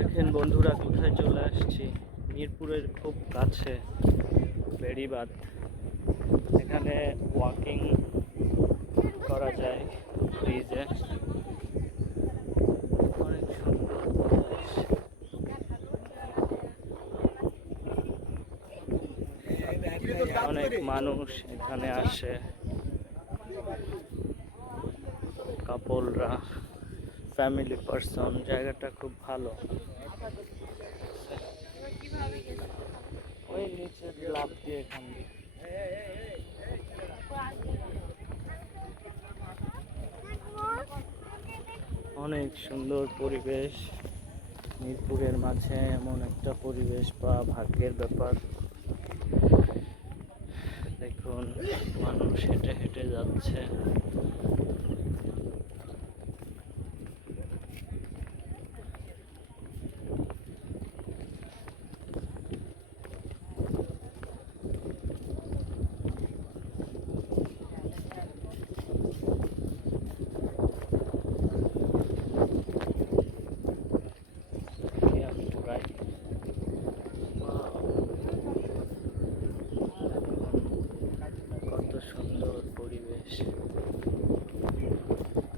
দেখেন বন্ধুরা, কোথায় চলে আসছি? মিরপুরের খুব কাছে, বেড়িবাঁধ। এখানে ওয়াকিং করা যায় ব্রিজে অনেক সুন্দর অনেক মানুষ এখানে আসে। কাপলরা ফ্যামিলি পার্সন জায়গাটা খুব ভালো। ওই নিচে লাভ দিয়ে এখান অনেক সুন্দর পরিবেশ। মিরপুরের মাঝে এমন একটা পরিবেশ, বা ভাগ্যের ব্যাপার। দেখুন, মানুষ হেঁটে হেঁটে যাচ্ছে। görüşürüz.